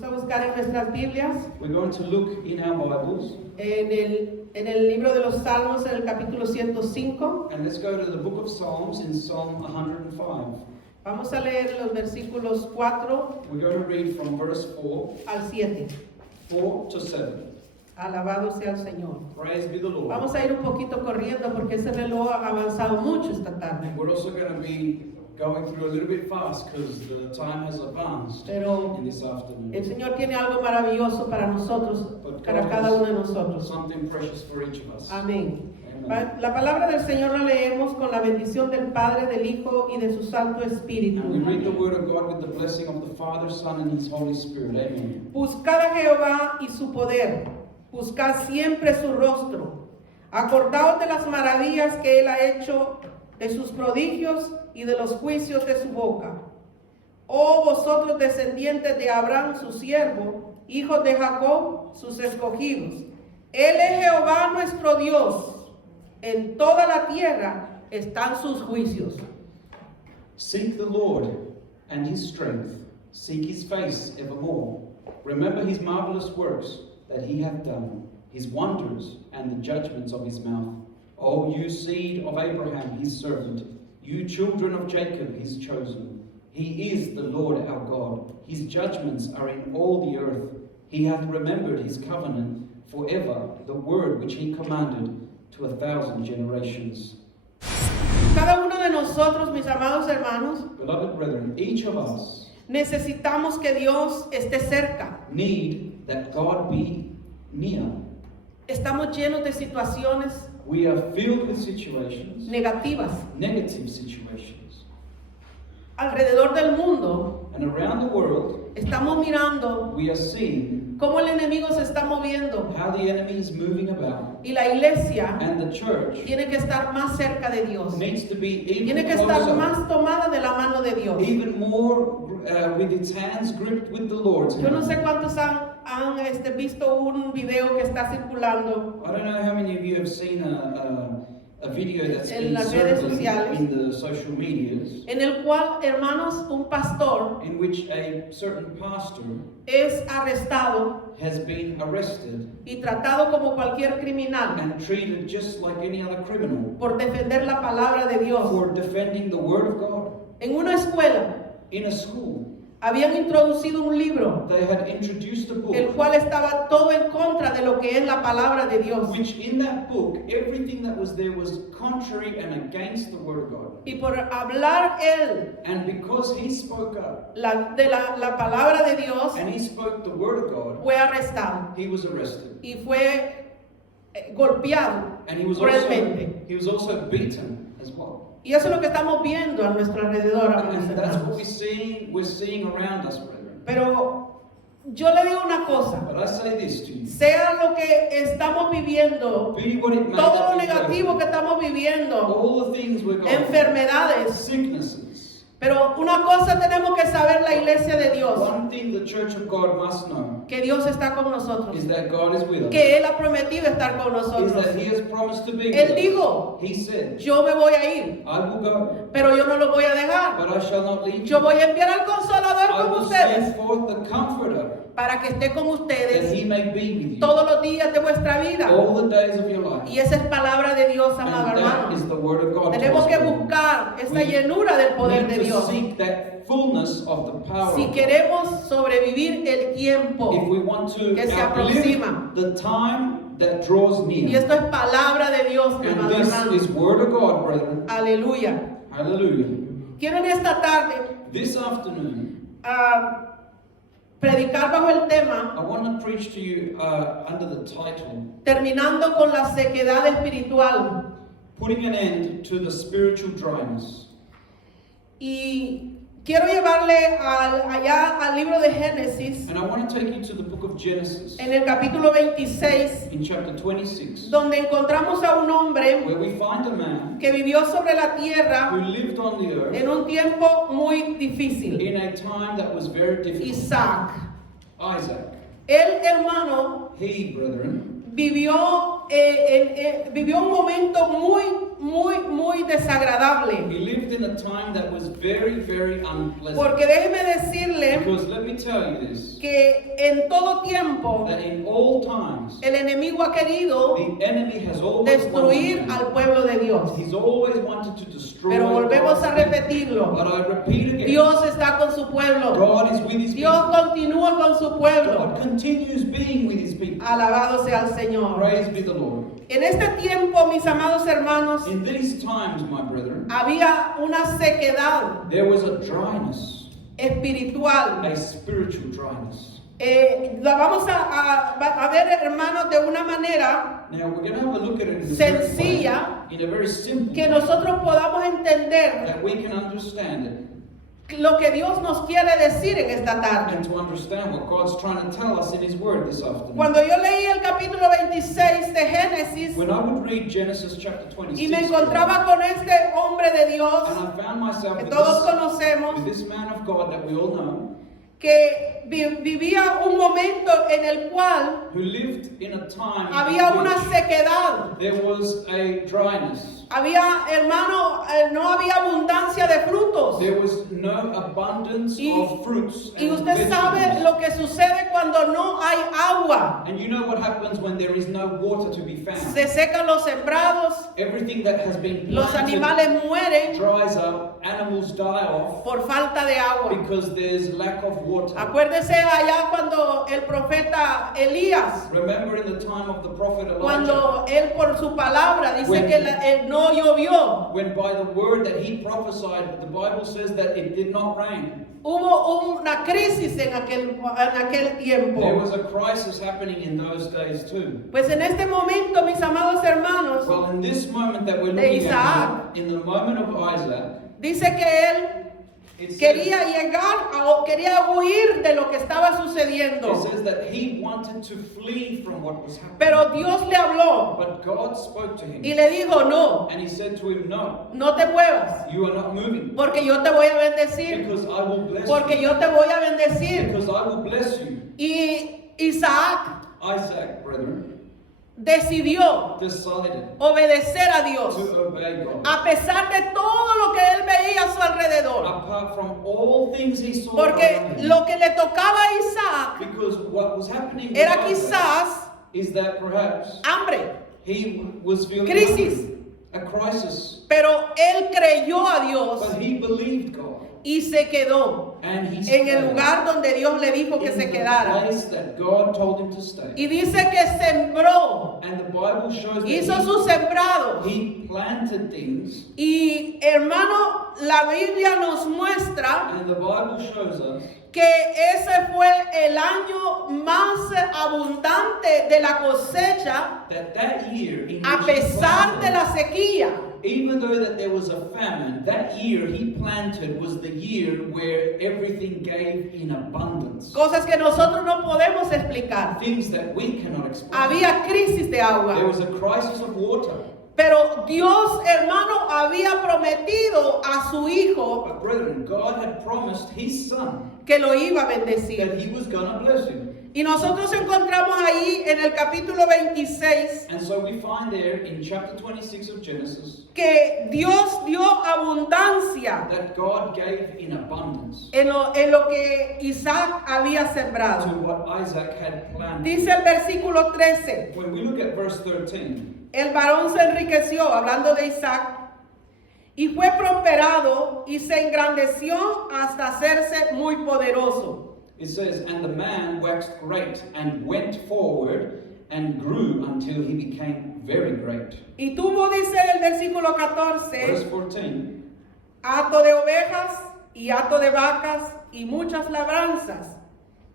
Vamos a buscar en nuestras Biblias, We're going to look in our Bibles, en el libro de los Salmos, en el capítulo 105. and let's go to the book of Psalms in Psalm 105. Vamos a leer los versículos 4 We're going to read from verse 4 al 7. to 7. Alabado sea el Señor. Praise be the Lord. Vamos a ir un poquito corriendo porque ese reloj ha avanzado mucho esta tarde. We're also going to be going through a little bit fast because the time has advanced Pero in this afternoon. el Señor tiene algo maravilloso para nosotros, para cada uno de nosotros. Something precious for each of us. Amén. Amen. La palabra del Señor la leemos con la bendición del Padre, del Hijo y de su Santo Espíritu. And we read the word of God with the blessing of the Father, Son, and His Holy Spirit. Amen. Buscad a Jehová y su poder, buscad siempre su rostro. Acordaos de las maravillas que Él ha hecho, de sus prodigios y de los juicios de su boca. Oh vosotros descendientes de Abraham su siervo, hijos de Jacob sus escogidos. Él es Jehová nuestro Dios. En toda la tierra están sus juicios. Seek the Lord and His strength. Seek His face evermore. Remember His marvelous works that He hath done, His wonders and the judgments of His mouth. O you seed of Abraham, His servant, you children of Jacob, His chosen. He is the Lord our God. His judgments are in all the earth. He hath remembered His covenant forever, the word which He commanded to 1,000 generations. Cada uno de nosotros, mis amados hermanos, Beloved brethren, each of us necesitamos que Dios esté cerca. need that God be near. Estamos llenos de situaciones We are filled with situations, negativas negative situations. alrededor del mundo. And around the world, Estamos mirando we are seeing cómo el enemigo se está moviendo how the enemy is moving about. y la iglesia And the church tiene que estar más cerca de Dios. needs to be Tiene even que estar closer, más tomada de la mano de Dios. even more with its hands gripped with the Lord's Yo no hand. sé cuántos han visto un video que está circulando I don't know how many of you have seen a video that's En been las redes circulating sociales. in the social medias, en el cual, hermanos, un pastor in which a certain pastor es arrestado has been arrested y tratado como cualquier criminal and treated just like any other criminal por defender la palabra de Dios. for defending the Word of God. En una escuela In a school, habían introducido un libro they had introduced a book, el cual estaba todo en contra de lo que es la palabra de Dios. which in that book, everything that was there was contrary and against the Word of God. Y por hablar él And because he spoke up de la palabra de Dios, and he spoke the Word of God, fue arrestado he was arrested. y fue golpeado And he was cruelmente. also beaten as well. Y eso es lo que estamos viendo a nuestro alrededor, amados And that's what hermanos. we're seeing around us, brethren. Pero yo le digo una cosa, But I say this to you. sea lo que estamos viviendo, Be what it may todo lo that we go negativo que through, estamos viviendo, all the things we're going through, enfermedades, sicknesses. pero una cosa tenemos que saber la iglesia de Dios, One thing the Church of God must know que Dios está con nosotros, is that God is with us. que Él ha prometido estar con Is nosotros. that He has promised to be with Él us. dijo, He said, yo me voy a ir, I will go, pero yo no lo voy a dejar. but I shall not leave Yo you. voy a enviar al Consolador I con will ustedes send forth the Comforter, para que esté con that ustedes He may be with you todos los días de vuestra vida. all the days of your life. Y esa es palabra de Dios, amado And that hermano. is the Word of God. to Tenemos us, que brethren. buscar esa We llenura del poder need de to Dios. seek that fullness of the power Si of God. queremos sobrevivir el If tiempo, we want to que se outlive aproxima. the time that draws y near. esto es palabra de Dios, mi And amado this hermano. is Word of God, brethren. Aleluya. Hallelujah. Quiero en esta tarde This afternoon, predicar bajo el tema, I want to preach to you under the title, terminando con la sequedad espiritual. Putting an End to the Spiritual Dryness. Y quiero llevarle allá al libro de Génesis, And I want to take you to the book of Genesis, en el capítulo 26, in chapter 26, donde encontramos a un hombre where we find a man que vivió sobre la who tierra lived on the earth en un tiempo muy difícil. in a time that was very difficult. Isaac. Isaac. El hermano He, brethren, vivió un momento muy desagradable. He lived in a time that was very, very unpleasant. Porque déjeme decirle Because let me tell you this, que en todo tiempo that in all times, el enemigo ha querido the enemy has always destruir wanted, al pueblo de Dios. he's always wanted to destroy. Pero volvemos a God's people. repetirlo. But I repeat again, Dios está con su pueblo. God is with his Dios people. continúa con su pueblo. God continues being with his people. Alabado sea el Señor. Praise be the Lord. En este tiempo, mis amados hermanos, In these times, my brethren, había una sequedad there was a dryness, espiritual. a spiritual dryness. La vamos a ver, hermanos, de una manera Now we're going to have a look at it in a very sencilla, way, in a very simple que way, nosotros podamos entender that we can understand it lo que Dios nos quiere decir en esta tarde. and to understand what God's trying to tell us in His Word this afternoon. Cuando yo leí el capítulo 26 de Génesis When I would read Genesis chapter y me 26, encontraba con este hombre de Dios and I found myself que with todos this, conocemos, with this man of God that we all know, que vivía un momento en el cual who lived in a time había in una which sequedad. there was a dryness. Había, hermano, no había abundancia de frutos. There was no abundance Y- of fruits Y and usted sabe vegetables. lo que sucede cuando no hay agua. And you know what happens when there is no water to be found? Se secan los sembrados, Everything that has been los planted animales mueren dries up, animals die off por falta de agua. because there's lack of water. Acuérdese allá cuando el profeta Elías, Remember in the time of the prophet Elijah, cuando él por su palabra dice When- que no llovió. when by the word that he prophesied, the Bible says that it did not rain. Hubo una crisis en aquel tiempo. There was a crisis happening in those days too. Pues en este momento, mis amados hermanos, Well, in this moment that we're De looking Isaac. at, in the moment of Isaac, dice que él it says, quería quería huir de lo que estaba it sucediendo. says that he wanted to flee from what was happening. Pero Dios le habló But God spoke to y him, le dijo, no, and he said to him, no, no te muevas, you are not moving, porque yo te voy a bendecir, because I will bless porque you, yo te voy a bendecir. because I will bless you. Y Isaac Isaac, brethren, decidió decided obedecer a Dios, to obey God. a pesar de todo lo que él veía a su alrededor. Apart from all things he saw Porque around him. lo que le tocaba a Isaac Because what was happening with era Isaac quizás is that perhaps hambre, he was feeling crisis. hungry, a crisis, pero él creyó a Dios but he believed God, y se quedó and he en stayed el lugar donde Dios le dijo que in se the quedara. place that God told him to stay. Y dice que sembró, And the Bible shows hizo that sus sembrados. he planted things, Y hermano, la Biblia nos muestra and the Bible shows us que ese fue el año más abundante de la cosecha, that year, in a which he pesar de planted, la sequía. even though that there was a famine, that year he planted was the year where everything gave in abundance. Cosas que nosotros no podemos explicar. Things that we cannot explain. Había crisis de There agua. was a crisis of water. Pero Dios, hermano, había prometido a su hijo But brethren, God had promised his son que lo iba a bendecir. that he was going to bless him. Y nosotros encontramos ahí en el capítulo 26 And so we find there in chapter 26 of Genesis que Dios dio abundancia that God gave in abundance en lo que Isaac había to sembrado. what Isaac had planted. Dice el versículo 13, When we look at verse 13, el varón se enriqueció, hablando de Isaac, y fue prosperado y se engrandeció hasta hacerse muy poderoso. it says, And the man waxed great and went forward and grew until he became very great. Y tuvo, dice el versículo Verse 14, 14, hato de ovejas y hato de vacas y muchas labranzas.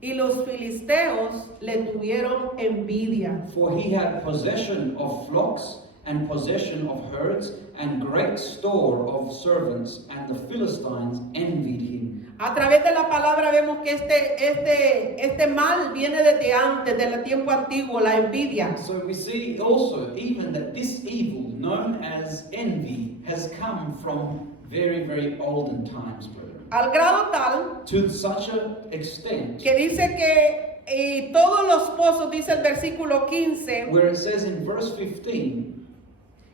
Y los filisteos le tuvieron envidia. For he had possession of flocks and possession of herds and great store of servants, and the Philistines envied him. A través de la palabra vemos que este mal viene desde antes, del tiempo antiguo, la envidia. So we see also even that this evil, known as envy, has come from very, very olden times, brethren. Al grado tal To such an extent que dice que y todos los pozos, dice el versículo 15, where it says in verse 15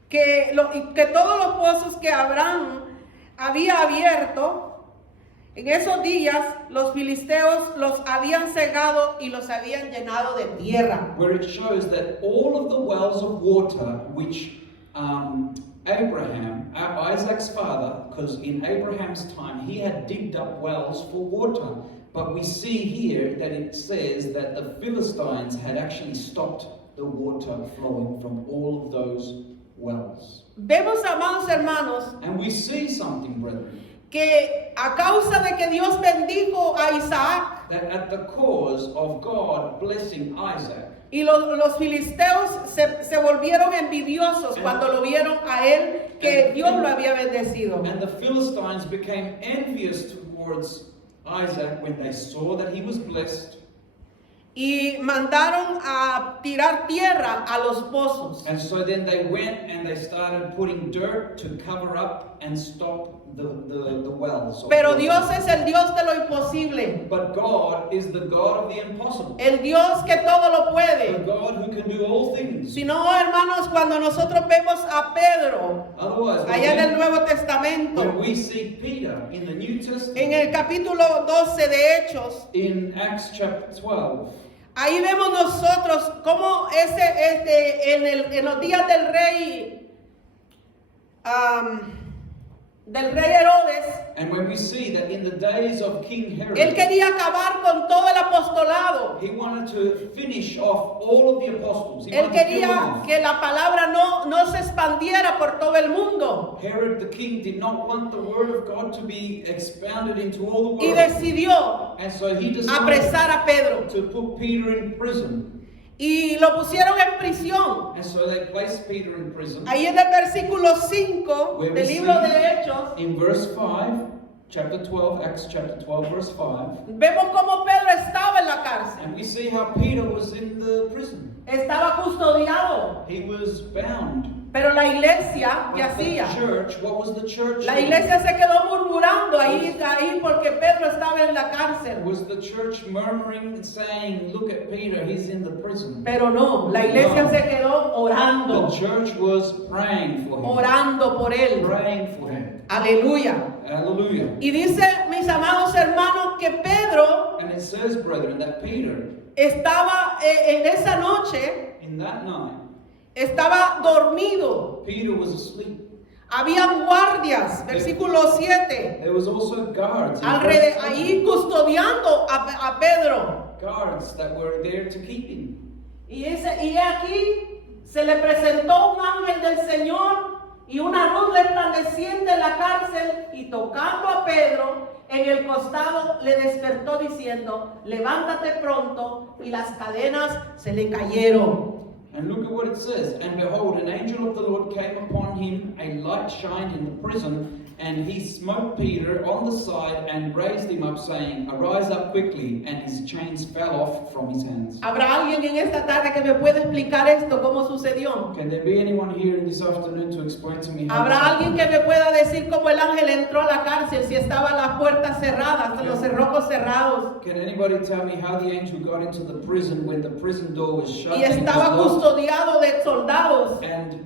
que todos los pozos que Abraham había abierto, en esos días los filisteos los habían cegado y los habían llenado de tierra. where it shows that all of the wells of water which Abraham, Isaac's father, because in Abraham's time he had digged up wells for water, but we see here that it says that the Philistines had actually stopped the water flowing from all of those wells. Vemos, amados hermanos, And we see something, brethren, que a causa de que Dios bendijo a Isaac that at the cause of God blessing Isaac, y los filisteos se volvieron envidiosos cuando lo vieron a él que Dios lo había bendecido. and the Philistines became envious towards Isaac when they saw that he was blessed, Y mandaron a tirar tierra a los pozos. and so then they went and they started putting dirt to cover up and stop the wells. of Pero water. Dios es el Dios de lo imposible. But God is the God of the impossible, El Dios que todo lo the puede. God who can do all things. Si no, hermanos, cuando nosotros vemos a Pedro Otherwise, allá en el when Nuevo Testamento, we see Peter in the New en Testament, el capítulo 12 de Hechos, in Acts chapter 12, ahí vemos nosotros cómo en los días del rey Herodes, and when we see that in the days of King él Herod, quería acabar con todo el apostolado. he wanted to finish off all of the apostles. He Él wanted to kill them quería off. que la palabra no se expandiera por todo el mundo. Herod the king did not want the word of God to be expounded into all the Y world. decidió And so he decided apresar a Pedro. to put Peter in prison. Y lo pusieron en prisión. And so they placed Peter in prison. Ahí en el versículo 5 Where we del libro see- de Hechos, In verse 5, chapter 12, Acts chapter 12, verse 5, vemos cómo Pedro estaba en la cárcel. and we see how Peter was in the prison. Estaba custodiado. He was bound. Pero la iglesia, ¿qué But the hacía? church, what was the church La doing? iglesia se quedó murmurando ahí porque Pedro estaba en la cárcel. Was the church murmuring and saying, look at Peter, he's in the prison? Pero no, la iglesia No. se quedó orando, The church was praying for him. orando por él. Praying for him. Aleluya. Hallelujah. Y dice, mis amados hermanos, que Pedro And it says, brethren, that Peter, estaba en esa noche, in that night, estaba dormido. Peter was asleep. Habían guardias, versículo 7, There was also guards, in verse ahí 7, custodiando a Pedro. guards that were there to keep him. Y aquí se le presentó un ángel del Señor y una luz resplandeciente en la cárcel, y tocando a Pedro en el costado le despertó diciendo, levántate pronto, y las cadenas se le cayeron. And look at what it says. And behold, an angel of the Lord came upon him, a light shined in the prison, and he smote Peter on the side and raised him up, saying, arise up quickly. And his chains fell off from his hands. ¿Habrá alguien en esta tarde que me pueda explicar esto, cómo sucedió? Can there be anyone here this afternoon to explain to me how ¿Habrá this alguien happened? que me pueda decir cómo el ángel entró a la cárcel si estaban las puertas cerradas, los cerrojos cerrados? Can anybody tell me how the angel got into the prison when the prison door was shut? Y and it was estaba locked? custodiado de soldados. And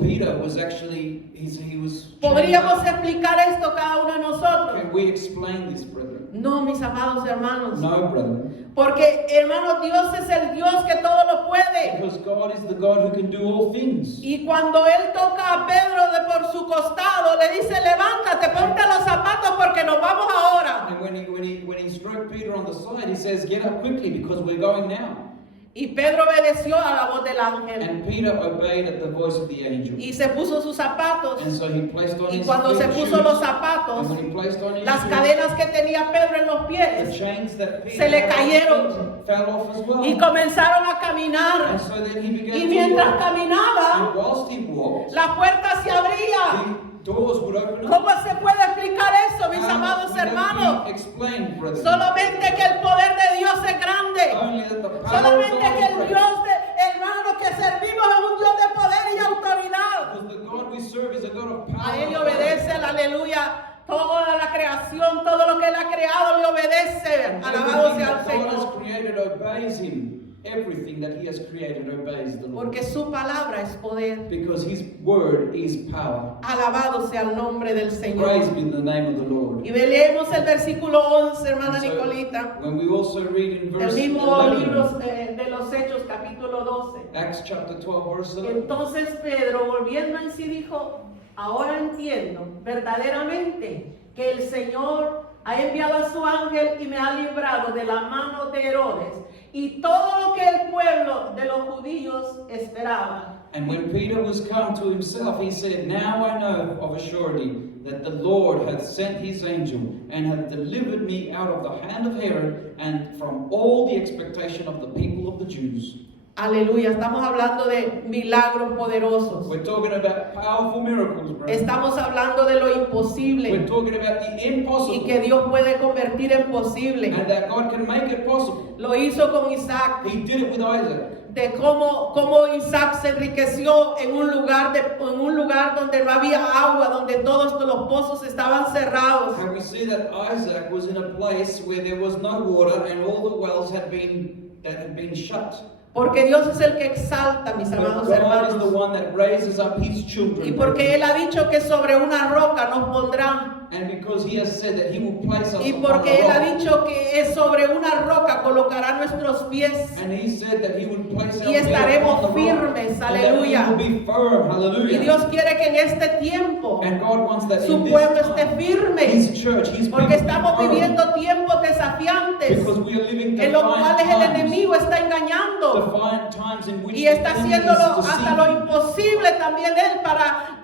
Peter was actually, he was... ¿Podríamos explicar esto cada uno de nosotros? Can we explain this, brethren? No, mis amados hermanos. No, brethren. Porque, hermanos, Dios es el Dios que todo lo puede. Because God is the God who can do all things. Y cuando Él toca a Pedro por su costado, le dice, levántate, ponte los zapatos porque nos vamos ahora. And when he struck Peter on the side, he says, get up quickly because we're going now. Y Pedro obedeció a la voz del ángel. And Peter obeyed at the voice of the angel. Y se puso sus zapatos. And so he placed on Y his cuando se feet puso shoes. los zapatos, And when he placed on his las shoes, cadenas que tenía Pedro en los the pies chains that Peter se le had on his cayeron. feet fell off as well. y comenzaron a caminar. And so then he began Y to mientras walk. caminaba, And whilst he walked, la puerta se abría. the doors would open up. ¿Cómo se puede explicar eso, mis How amados can hermanos? we explain, brethren? Solamente que el poder de Dios es grande. Only that the power of Solamente God que is el great. Dios hermano que servimos es un Dios de poder y autoridad. Because the God we serve is a God of power. A Él le obedece, aleluya. Toda la creación, todo lo que Él ha creado le obedece. Alabado sea el Everything that God Señor. has created obeys him. Everything that he has created obeys the Lord. Porque su palabra es poder. Because his word is power. Alabado sea el nombre del Señor. Praise be the name of the Lord. Y leemos el versículo 11, hermana So, Nicolita, when we also read in del verse mismo 11, libro de los Hechos, capítulo 12. Acts chapter 12, verse 11. Entonces Pedro, volviendo en sí, dijo: ahora entiendo verdaderamente que el Señor ha enviado a su ángel y me ha librado de la mano de Herodes y todo lo que el pueblo de los judíos esperaba. And when Peter was come to himself, he said, Now I know of a surety that the Lord hath sent his angel, and hath delivered me out of the hand of Herod, and from all the expectation of the people of the Jews. Aleluya, estamos hablando de milagros poderosos. We're talking about powerful miracles, bro. Estamos hablando de lo We're imposible talking about the y impossible, que Dios puede convertir en posible. and that God can make it possible. Lo hizo con Isaac, He did it with Isaac. de cómo Isaac se enriqueció en un lugar donde no había agua, donde todos los pozos estaban cerrados. And we see that Isaac was in a place where there was no water, and all the wells had been shut. Porque Dios es el que exalta, mis But amados God is the hermanos. one that raises up his Y children. porque Él ha dicho que sobre una roca nos pondrá. And because he has said that he will place us Y upon porque a Él ha rock. dicho que es sobre una roca colocará nuestros pies. And he said that he would place our Y feet estaremos upon the rock. firmes, And that we aleluya. will be firm. Y Hallelujah. Dios quiere que en este tiempo And God wants that su in pueblo this esté time, firme. his church, his people Porque be estamos firm. viviendo tiempos desafiantes Because we are living en los defiant cuales el times. enemigo está engañando. Defiant times in which Y the está enemy haciéndolo is hasta lo deceiving. imposible también Él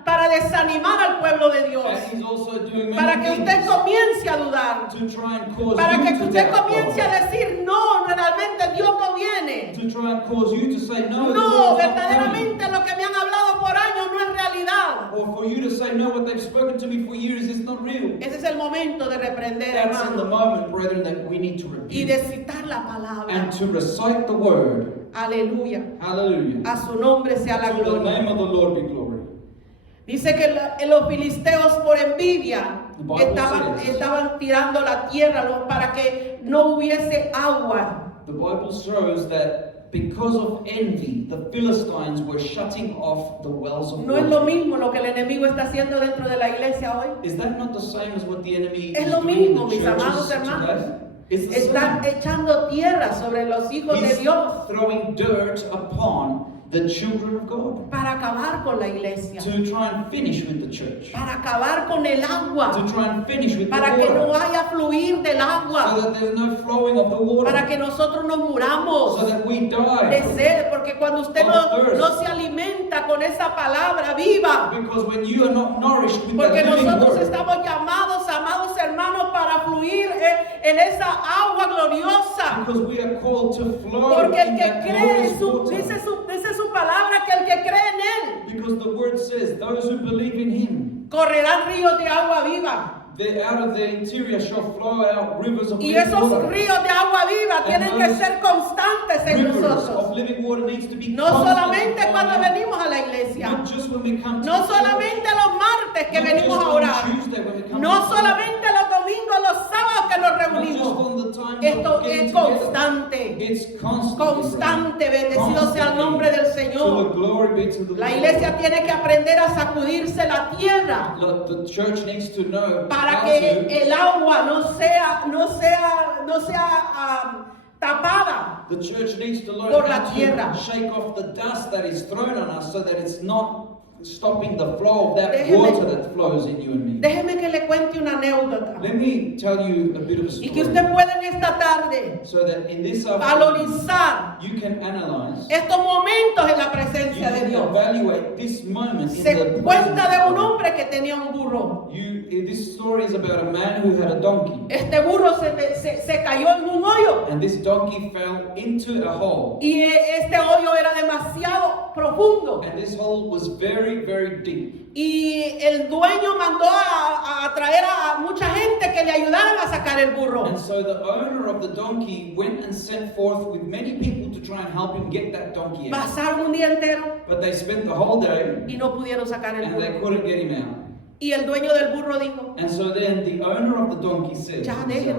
para desanimar al pueblo de Dios. And he's also doing Para many que usted things comience a dudar. to try and cause Para you que to usted doubt comience God. a decir, no, realmente Dios no viene. To try and cause you to say no, the No, Lord's not coming. verdaderamente lo que me han hablado por años no es realidad. Or for you to say no, what they've spoken to me for years is not real. Ese es el momento de reprender, That's in the hermano, moment, brethren, that we need to y rebuke de citar la palabra. and to recite the word. Aleluya. Hallelujah. A su nombre sea la To the gloria. name of the Lord be glory. Dice que los filisteos por envidia The Bible says- estaban tirando la tierra para que no hubiese agua. The Bible shows that because of envy, the Philistines were shutting off the wells of No es lo water. mismo lo que el enemigo está haciendo dentro de la iglesia hoy. Is that not the same as what the enemy Es is lo doing in mismo, the mis churches amados hermanos. today? It's the Están same. echando tierra sobre los hijos de He's Dios throwing dirt upon the children of God para acabar con la iglesia, to try and finish with the church, para acabar con el agua, to try and finish with the para que no water, haya fluir del so agua, that there's no flowing of the water, para que nosotros nos so muramos that we de die. sed, porque cuando usted no se alimenta con esa palabra viva, Because when you are not nourished with porque that living nosotros word, estamos llamados, amados hermanos, para fluir en esa agua gloriosa. because we are called to flow Porque el in que that cree, glorious water. dice su palabra, que el que cree en Él, Because the word says, those who believe in him, correrán ríos de agua viva. out of their interior shall flow out rivers of Y living esos water. ríos de agua viva tienen que ser constantes en Rivers nosotros. of living water needs to be No constant solamente flowing cuando out. venimos a la iglesia. Not just when we come to No church. solamente los martes que Not venimos just a on orar. Tuesday when we come No to church. solamente los domingos, los sábados que nos Not just reunimos. on the times Esto of getting es together. constante. It's constant. Constante. Bendecido sea el nombre del So the Señor. glory be to the La Lord. iglesia tiene que aprender a sacudirse la tierra Look, the church needs to know para how que to. el agua no sea tapada. The church needs to learn por la how tierra. to shake off the dust that is thrown on us so that it's not stopping the flow of that Déjeme- water that flows in you and me. Déjeme que le cuente una anécdota Let me tell you a bit of a y que story usted pueda en esta tarde so that in this afternoon valorizar you can analyze, estos momentos en la you presencia de can Dios. evaluate this moment in Se the cuenta presence de of un God. hombre que tenía un burro. This story is about a man who had a donkey, Este burro se cayó en un hoyo and this donkey fell into a hole, y este hoyo era demasiado profundo. and this hole was very, very deep. Y el dueño mandó a traer a mucha gente que le ayudaran a sacar el burro. And so the owner of the donkey went and sent forth with many people to try and help him get that donkey out. Pasaron un día entero But they spent the whole day y no pudieron sacar el and they burro. couldn't get him out. Y el dueño del burro dijo, And so then the owner of the donkey said, ya dejen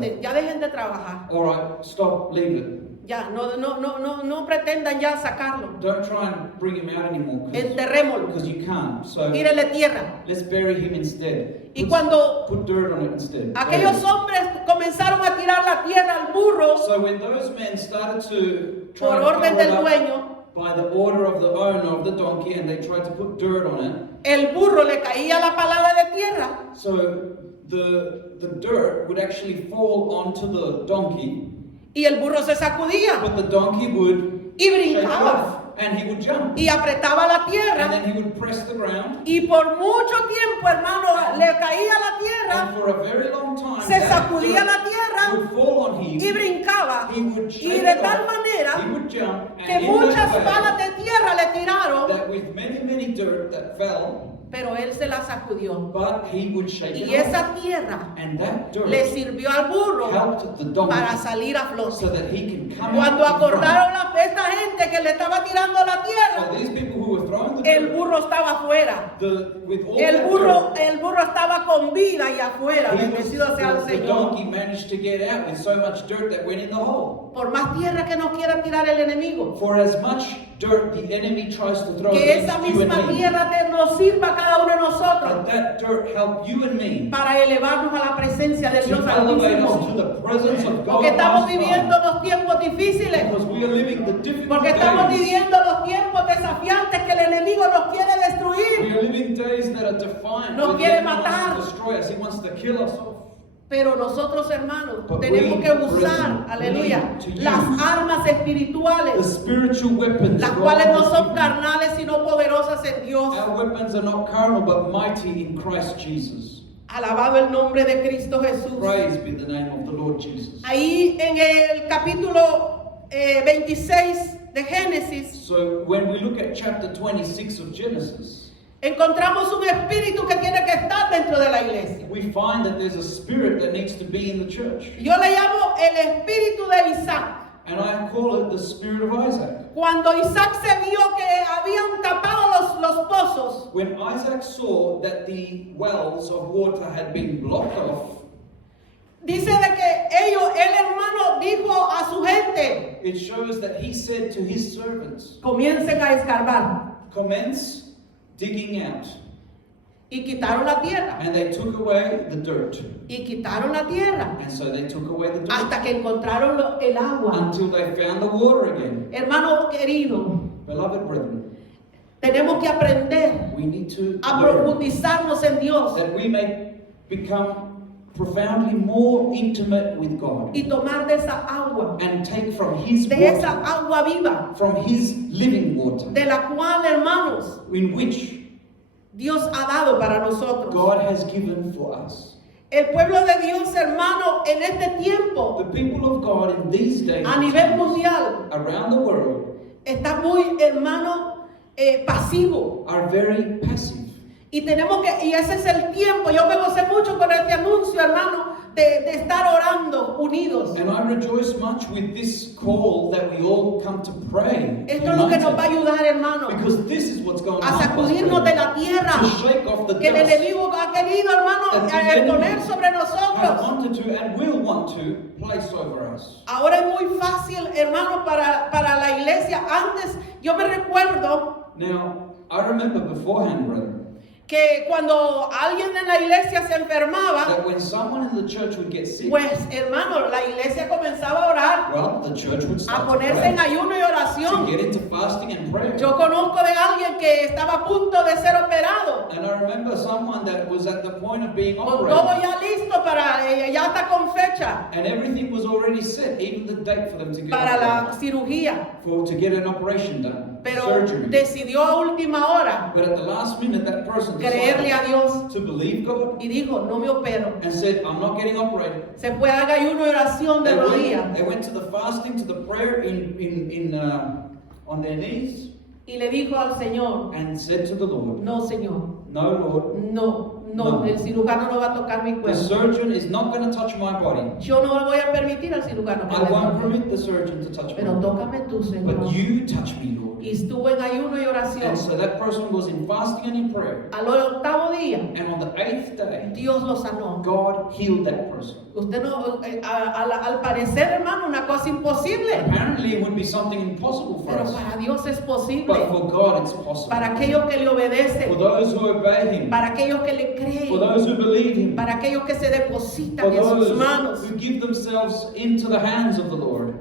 de trabajar. all right, stop, leave it. Ya, no pretendan ya sacarlo. Don't try and bring him out anymore Enterrémoslo. because you can't. So Tírenle tierra. let's bury him instead. Y cuando Put dirt on it instead. aquellos hombres comenzaron a tirar la tierra al burro So when those men started to try por and orden cover it del up dueño, by the order of the owner of the donkey, and they tried to put dirt on it, el burro le caía la palada de tierra so the dirt would actually fall onto the donkey, y el burro se sacudía but the donkey would y shake it brincaba off, and he would jump, y apretaba la and tierra then he would press the ground, y por mucho tiempo, hermano, le caía la and tierra, for a very long time se that sacudía dirt la tierra would fall on him. y brincaba He would y shake de it tal off, manera he would jump, que and in muchas that palas way, de tierra le tiraron, that with many dirt that fell, pero él se la sacudió but he would shake y it off, esa tierra and that le dirt sirvió al burro helped the donkey para salir a flote. so that he can come Cuando out in front. acordaron esta gente que le estaba tirando la So tierra, these people who were throwing the el dirt, burro estaba afuera. with all El that burro estaba con vida y afuera. dirt, Bendecido sea el the Señor. donkey managed to get out with so much dirt that went in the hole. Por más tierra que nos quiera tirar el enemigo, For as much dirt the enemy tries to throw que esa against you misma and me, tierra nos sirva a cada uno de nosotros but that dirt help you and me para elevarnos a la presencia de Dios to elevate us Altísimo. to the presence of God. Porque estamos Most High. viviendo los tiempos difíciles. Because we are living the difficult Porque estamos days. viviendo los tiempos desafiantes que el enemigo nos quiere We destruir. are living days that are defined. Nos where the quiere enemy wants matar. to destroy us. He wants to kill us off. Pero nosotros, hermanos, But tenemos we, que usar, brethren, aleluya, need to use las armas The espirituales, spiritual weapons. las God cuales no has son given. carnales, sino poderosas en Dios. Our weapons are not carnal but mighty in Christ Jesus. Alabado el nombre de Cristo Jesús. Praise be the name of the Lord Jesus. Ahí en el capítulo 26 de Génesis, So when we look at chapter 26 of Genesis, encontramos un espíritu que tiene que estar dentro de la iglesia. we find that there's a spirit that needs to be in the church. Yo le llamo el espíritu de Isaac. And I call it the spirit of Isaac. Cuando Isaac se vio que habían tapado los pozos, When Isaac saw that the wells of water had been blocked off, dice de que el hermano dijo a su gente, it shows that he said to his servants, comiencen a escarbar. commence digging out. Y quitaron la tierra. And they took away the dirt. Y quitaron la tierra. And so they took away the dirt Hasta que encontraron el agua. until they found the water again. Hermano querido, Beloved brethren, tenemos que aprender we need to a learn profundizarnos en Dios that we may become profoundly more intimate with God y tomar de esa agua, and take from His de esa water, agua viva, from His living water, de la cual, hermanos, in which Dios ha dado para nosotros. God has given for us. El pueblo de Dios, hermano, en este tiempo, The people of God in these days a nivel mundial, around the world está muy, hermano, pasivo. are very passive. Y ese es el tiempo. Yo me gocé mucho con este anuncio, hermano, de estar orando unidos. And I rejoice much with this call that we all come to pray. Esto es lo que nos va a united. ayudar, hermano, Because this is what's going a on. sacudirnos de la tierra To shake off the que el dust enemigo ha querido, hermano, that the enemy poner sobre has nosotros. wanted to and will want to place over us. Ahora es muy fácil, hermano, para la iglesia. Antes, yo me recuerdo Now, I remember beforehand, brethren, que cuando alguien en la iglesia se enfermaba, that when someone in the church would get sick, pues, hermano, la iglesia comenzaba a orar, well, the church would a start to ponerse pray, en ayuno y to oración. get into fasting and prayer. Yo conozco de alguien que estaba a punto de ser operado, And I remember someone that was at the point of being con todo operated, ya listo ya está con fecha and everything was already set, even the date for them to get para la operated, cirugía, to get an operation done, pero surgery. decidió a última hora But at the last minute, that person creerle a decided Dios to believe God y dijo, no me opero. and said, I'm not getting operated. Se fue a ayuno y oración de rodillas They went to the fasting, to the prayer on their knees, y le dijo al Señor, and said to the Lord, no, Señor, no, Lord, no, el cirujano no va a tocar mi the cuerpo. surgeon is not going to touch my body. Yo no le voy a permitir al cirujano que I me won't toque. permit the surgeon to touch Pero me. tócame tú, Señor. But you touch me, Lord. y estuvo en ayuno y oración. And so that person was in fasting and in prayer. Al octavo día, And on the 8th day, Dios lo sanó. God healed that person. Usted no, al parecer, hermano, una cosa imposible, Apparently, it would be something impossible for pero us. para Dios es posible. But for God, it's possible. Para aquellos que le obedecen, For those who obey Him, para aquellos que le for creen, those who believe Him, para aquellos que se for depositan en sus manos. those who give themselves into the hands of the Lord.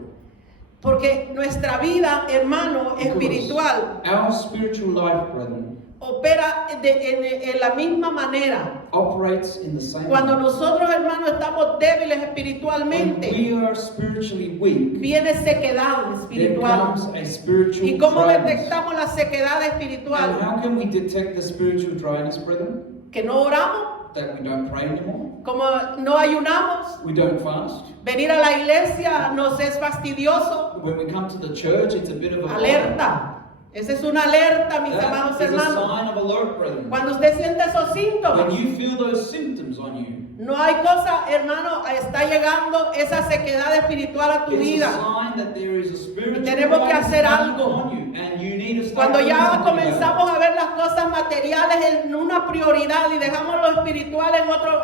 Porque nuestra vida, hermano, espiritual, Our spiritual life, brethren, opera en la misma manera. operates in the same Cuando way. nosotros, hermanos, estamos débiles When espiritualmente, we are spiritually weak, viene sequedad there espiritual. comes a spiritual ¿Y cómo dryness. detectamos la sequedad And espiritual? how can we detect the spiritual dryness, brethren? Que no oramos, That we don't pray anymore, como no ayunamos, we don't fast. venir a la iglesia nos es fastidioso, When we come to the church, it's a bit of a alerta. Esa es una alerta, mis amados That is a hermanos. sign of alert, brethren. Cuando usted siente esos síntomas, When you feel those symptoms on you, no hay cosa, hermano, está llegando esa sequedad espiritual a tu it's a vida. sign that there is a spiritual Tenemos que dryness hacer coming algo. on you, and you need to start Cuando doing ya something about it. comenzamos a ver las cosas materiales en una prioridad y dejamos lo espiritual en otro,